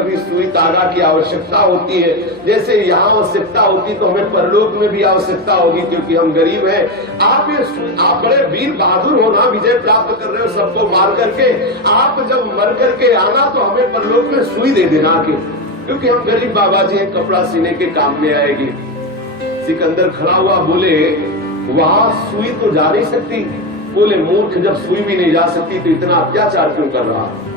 कभी सुई धागा की आवश्यकता होती है। जैसे यहाँ आवश्यकता होती तो हमें परलोक में भी आवश्यकता होगी, क्योंकि हम गरीब हैं। आप बड़े वीर बहादुर हो ना, विजय प्राप्त कर रहे हो सबको मार करके। आप जब मर करके आना तो हमें परलोक में सुई दे देना आके, क्योंकि हम गरीब बाबा जी हैं, कपड़ा सीने के काम में आएगी। सिकंदर खड़ा हुआ, बोले वहां सुई तो जा नहीं सकती। बोले मूर्ख, जब सुई भी नहीं जा सकती तो इतना अत्याचार क्यों कर रहा है?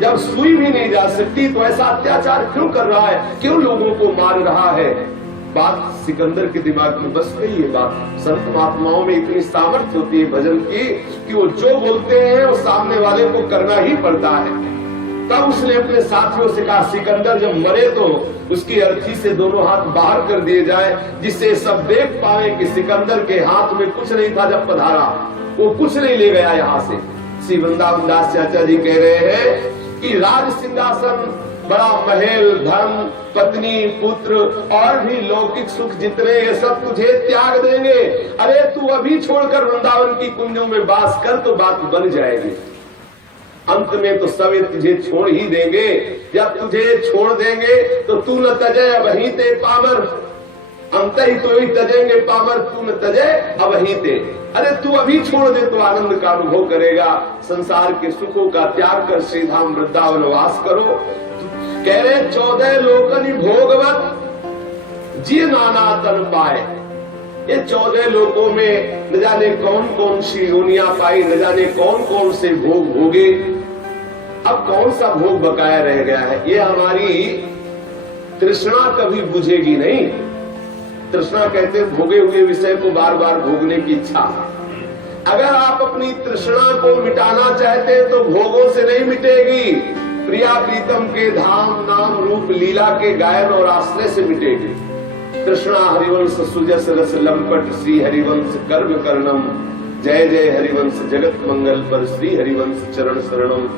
जब सुई भी नहीं जा सकती तो ऐसा अत्याचार क्यों कर रहा है? क्यों लोगों को मार रहा है? बात सिकंदर के दिमाग में बस गई है। बात संत महात्माओं में इतनी सामर्थ्य होती है भजन की कि वो जो बोलते हैं वो सामने वाले को करना ही पड़ता है। तब उसने अपने साथियों से कहा, सिकंदर जब मरे तो उसकी अर्थी से दोनों हाथ बाहर कर दिए जाए, जिससे सब देख पाए कि सिकंदर के हाथ में कुछ नहीं था जब पधारा, वो कुछ नहीं ले गया यहाँ से। श्री वृंदावन दास चाचा जी कह रहे हैं कि राज सिंहासन, बड़ा महल, धन, पत्नी, पुत्र और भी लौकिक सुख जितने ये सब तुझे त्याग देंगे। अरे तू अभी छोड़कर वृंदावन की कुंजों में वास कर तो बात बन जाएगी। अंत में तो सब तुझे छोड़ ही देंगे। जब तुझे छोड़ देंगे तो तू न तजे अबही ते पामर, अंत ही तो ही तजेंगे पामर, तू न तजे अबही ते। अरे तू अभी छोड़ दे तो आनंद का अनुभव करेगा। संसार के सुखों का त्याग कर श्रीधाम वृंदावन वास करो। कह रहे 14 लोकनि भोगवत जी नाना तन पाए। ये 14 लोकों में न जाने कौन कौन सी योनियां पाई, न जाने कौन कौन से भोग भोगे। अब कौन सा भोग बकाया रह गया है? ये हमारी तृष्णा कभी बुझेगी नहीं। तृष्णा कहते हैं भोगे हुए विषय को बार बार भोगने की इच्छा। अगर आप अपनी तृष्णा को मिटाना चाहते हैं तो भोगों से नहीं मिटेगी, प्रिया प्रीतम के धाम नाम रूप लीला के गायन और आश्रय से मिटेगी। तृष्णा हरिवंश सुजस रस लंपट, श्री हरिवंश कर्म कर्णम, जय जय हरिवंश जगत मंगल पर, श्री हरिवंश चरण शरणम।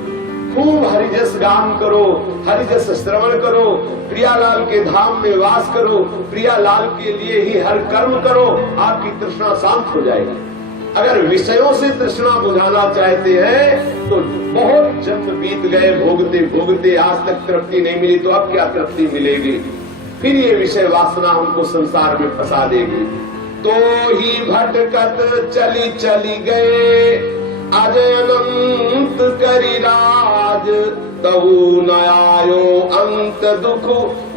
खूब हरिजस गान करो, हरिजस श्रवण करो, प्रियालाल के धाम में वास करो, प्रियालाल के लिए ही हर कर्म करो, आपकी तृष्णा शांत हो जाएगी। अगर विषयों से तृष्णा बुझाना चाहते हैं तो बहुत जन्म बीत गए भोगते भोगते, आज तक तृप्ति नहीं मिली तो अब क्या तृप्ति मिलेगी? फिर ये विषय वासना हमको संसार में फंसा देगी। तो ही भटकत चली चली गए, अजय अनंत करी राज, तहु न आयो अंत दुख,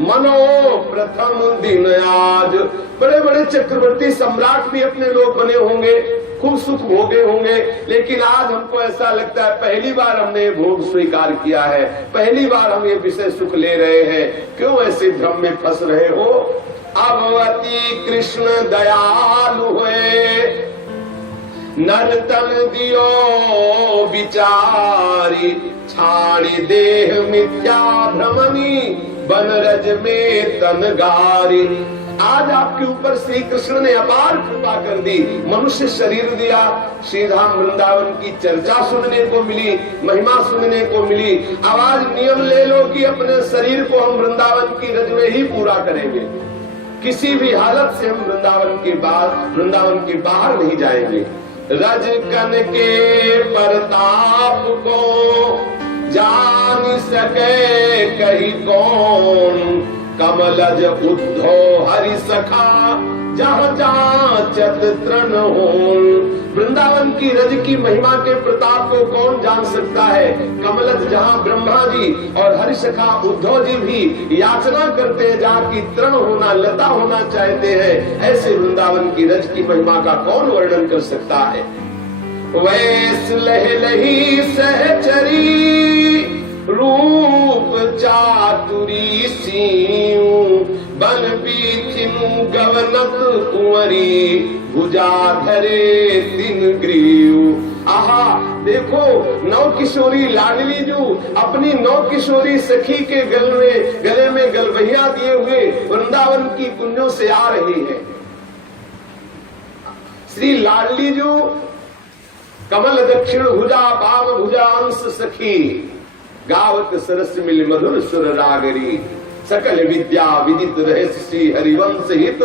मनो प्रथम दिन आज। बड़े बड़े चक्रवर्ती सम्राट भी अपने लोग बने होंगे, खूब सुख भोगे होंगे, लेकिन आज हमको ऐसा लगता है पहली बार हमने भोग स्वीकार किया है, पहली बार हम ये विषय सुख ले रहे हैं। क्यों ऐसे भ्रम में फंस रहे हो? अवती कृष्ण दयालु हुए, नर तन दियो विचारी, छाड़ी देह मिथ्या भ्रमनी, बनरज में तनगारी। आज आपके ऊपर श्री कृष्ण ने अपार कृपा कर दी, मनुष्य शरीर दिया, श्रीधाम वृंदावन की चर्चा सुनने को मिली, महिमा सुनने को मिली। अब आज नियम ले लो कि अपने शरीर को हम वृंदावन की रज में ही पूरा करेंगे, किसी भी हालत से हम वृंदावन के बाहर नहीं जाएंगे। रज कन के परताप को जान सके कहीं कौन, कमलज उद्धो हरि सखा, जहाँ जाचत तृण होन। वृंदावन की रज की महिमा के प्रताप को कौन जान सकता है? कमलज जहाँ ब्रह्मा जी और हरिसखा उद्धव जी भी याचना करते हैं, जहाँ की तृण होना, लता होना चाहते हैं, ऐसे वृंदावन की रज की महिमा का कौन वर्णन कर सकता है? वैस लह लही सहचरी, रूप चातुरी सीऊ, बन बीथिन गवनत कुंवरी, भुजा धरे दिन ग्रीव। आहा, देखो नौ किशोरी लाडली जो अपनी नौ किशोरी सखी के गले में गलबहिया दिए हुए वृंदावन की कुंजों से आ रही है। श्री लाडली जो कमल दक्षिण भुजा, बाम भुजा अंश सखी, गावत सरस मिल मधुर सुर रागरी। सकल विद्या विदित रहस्य श्री हरिवंश हित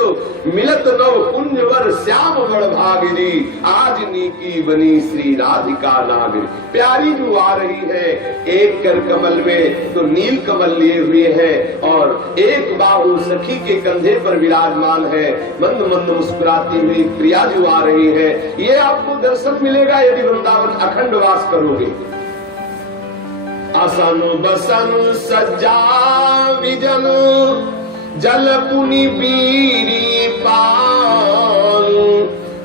मिलत नव कुंजवर श्याम बड़ भागिनी आज नीकी बनी श्री राधिका नागिनी। प्यारी जो आ रही है एक कर कमल में तो नील कमल लिए हुए है और एक बाहु सखी के कंधे पर विराजमान है। मंद मंद मुस्कुराती हुई प्रिया जो आ रही है, ये आपको दर्शन मिलेगा यदि वृंदावन अखंड वास करोगे। असन बसन सज्जा विजन जल पुनि बीरी पान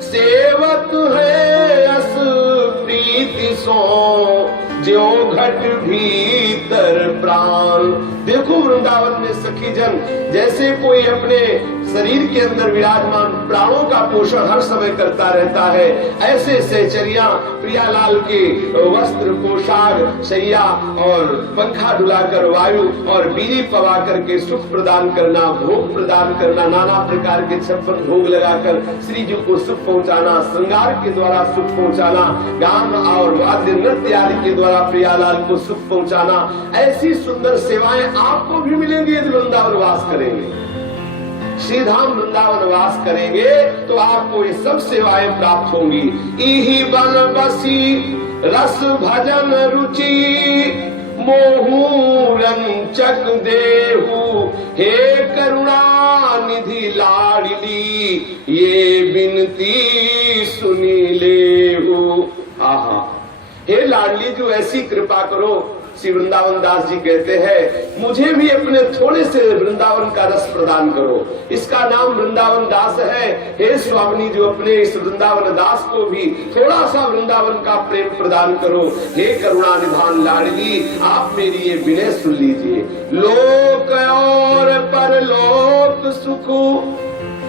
सेवत है अस प्रीति सो ज्यो घट भीतर प्राण। देखो वृंदावन में सखी जन जैसे कोई अपने शरीर के अंदर विराजमान प्राणों का पोषण हर समय करता रहता है, ऐसे सहचरिया प्रियालाल के वस्त्र पोशाक शैया और पंखा डुलाकर वायु और बीड़ी पवा करके सुख प्रदान करना, भोग प्रदान करना, नाना प्रकार के 56 भोग लगाकर श्री जी को सुख पहुंचाना, श्रृंगार के द्वारा सुख पहुंचाना, गान और वाद्य नृत्य आदि के द्वारा प्रियालाल को सुख पहुंचाना, ऐसी सुंदर सेवाएं आपको भी मिलेंगी यदि वृंदावन वास करेंगे। श्री धाम वृंदावन वास करेंगे तो आपको ये सब सेवाएं प्राप्त होंगी। इही बन बसी रस भजन रुचि मोहू रंचक देहु हे करुणा निधि लाडली ये बिनती सुनी लेहु। आहा, हे लाडली जो ऐसी कृपा करो। श्री वृंदावन दास जी कहते हैं मुझे भी अपने थोड़े से वृंदावन का रस प्रदान करो। इसका नाम वृंदावन दास है। हे स्वामिनी जो अपने इस वृंदावन दास को भी थोड़ा सा वृंदावन का प्रेम प्रदान करो। हे करुणा निधान लाडली आप मेरी ये विनय सुन लीजिए। लोक और परलोक सुख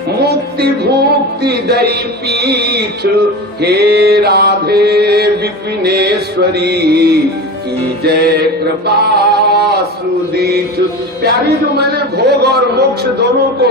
मुक्ति भुक्ति दई पीठ हे राधे विपिनेश्वरी की जय कृपा सुदीठ। प्यारी जो मैंने भोग और मोक्ष दोनों को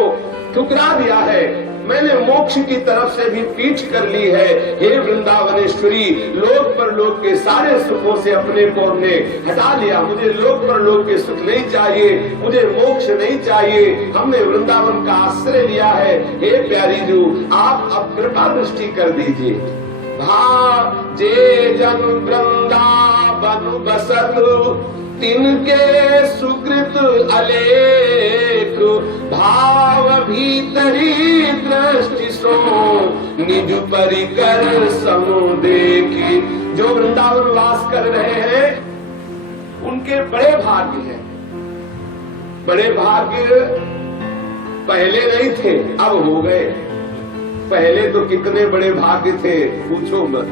ठुकरा दिया है, मैंने मोक्ष की तरफ से भी पीठ कर ली है। हे वृंदावनेश्वरी लोक पर लोक के सारे सुखों से अपने को हमने हटा लिया। मुझे लोक पर लोक के सुख नहीं चाहिए, मुझे मोक्ष नहीं चाहिए। हमने वृंदावन का आश्रय लिया है। हे प्यारी जो आप अब कृपा दृष्टि कर दीजिए। जे जन वृंदावन बसत तिनके सुकृत अलेख भाव भीतरी दृष्टि सो निज परिकर समु देखी। जो वृंदावन वास कर रहे हैं उनके बड़े भाग्य हैं। बड़े भाग्य पहले नहीं थे, अब हो गए। पहले तो कितने बड़े भाग्य थे पूछो मत।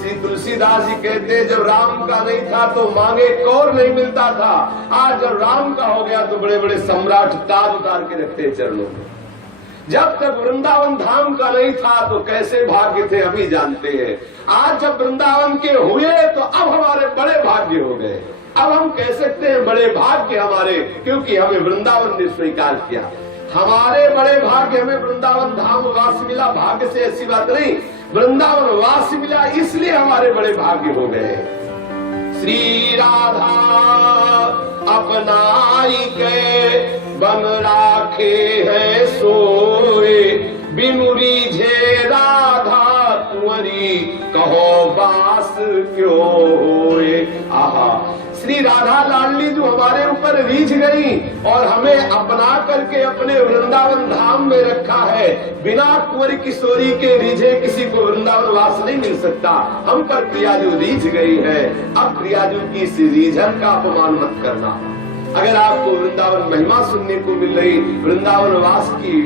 श्री तुलसीदास जी कहते जब राम का नहीं था तो मांगे कौर नहीं मिलता था। आज जब राम का हो गया तो बड़े बड़े सम्राट ताज उतार के रखते चरणों में। जब तक वृंदावन धाम का नहीं था तो कैसे भाग्य थे अभी जानते हैं। आज जब वृंदावन के हुए तो अब हमारे बड़े भाग्य हो गए। अब हम कह सकते हैं बड़े भाग्य हमारे, क्योंकि हमें वृंदावन ने स्वीकार किया। हमारे बड़े भाग्य हमें वृंदावन धाम वास मिला। भाग्य से ऐसी बात नहीं, वृंदावन वास मिला इसलिए हमारे बड़े भाग्य हो गए। श्री राधा अपनाई के बन राखे है सोए बिनु रीझे राधा कुंवरी कहो बास क्यों होए। आहा, श्री राधा लाडली जो हमारे ऊपर रीझ गई और हमें अपना करके अपने वृंदावन धाम में रखा है। बिना कुंवरी किशोरी के रीझे किसी को वृंदावन वास नहीं मिल सकता। हम पर प्रियाजू रीझ गई है। अब प्रियाजू की इस रीझन का अपमान मत करना। अगर आपको वृंदावन महिमा सुनने को मिल रही, वृंदावन वास की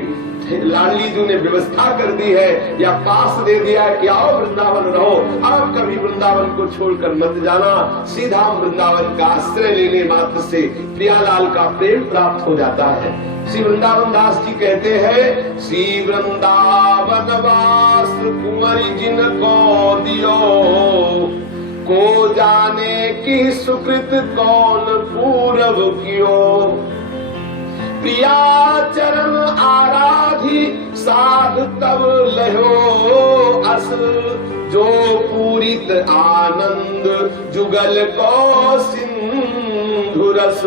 लाडली जी ने व्यवस्था कर दी है या पास दे दिया कि आओ वृंदावन रहो, अब कभी वृंदावन को छोड़कर मत जाना। सीधा वृंदावन का आश्रय लेने मात्र से प्रियालाल का प्रेम प्राप्त हो जाता है। श्री वृंदावन दास जी कहते हैं श्री वृंदावन वास कुंवरी जिन को दियो को जाने की सुकृत कौन पूरब कियो। प्रिया चरण आराधी साध तब लहो अस जो पूरित आनंद जुगल को सिंधु रस।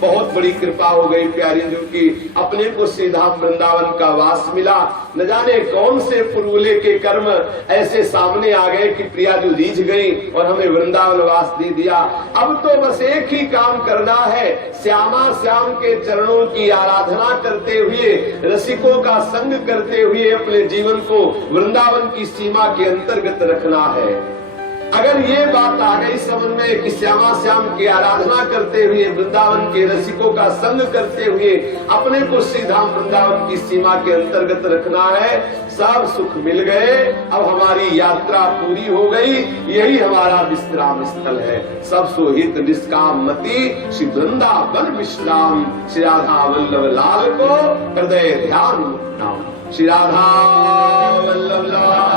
बहुत बड़ी कृपा हो गई प्यारी जी की, अपने को सीधा वृंदावन का वास मिला। न जाने कौन से पुरवले के कर्म ऐसे सामने आ गए कि प्रिया जो रीझ गई और हमें वृंदावन वास दे दिया। अब तो बस एक ही काम करना है, श्यामा श्याम के चरणों की आराधना करते हुए, रसिकों का संग करते हुए अपने जीवन को वृंदावन की सीमा के अंतर्गत रखना है। अगर ये बात आ गई समझ में कि श्यामा श्याम की आराधना करते हुए, वृंदावन के रसिकों का संग करते हुए अपने को सीधा वृंदावन की सीमा के अंतर्गत रखना है, सब सुख मिल गए। अब हमारी यात्रा पूरी हो गई, यही हमारा विश्राम स्थल है। सब सोहित निष्काम मति श्री वृंदावन विश्राम, श्री राधा वल्लभ लाल को हृदय ध्यान नाम। श्री राधा वल्लभ लाल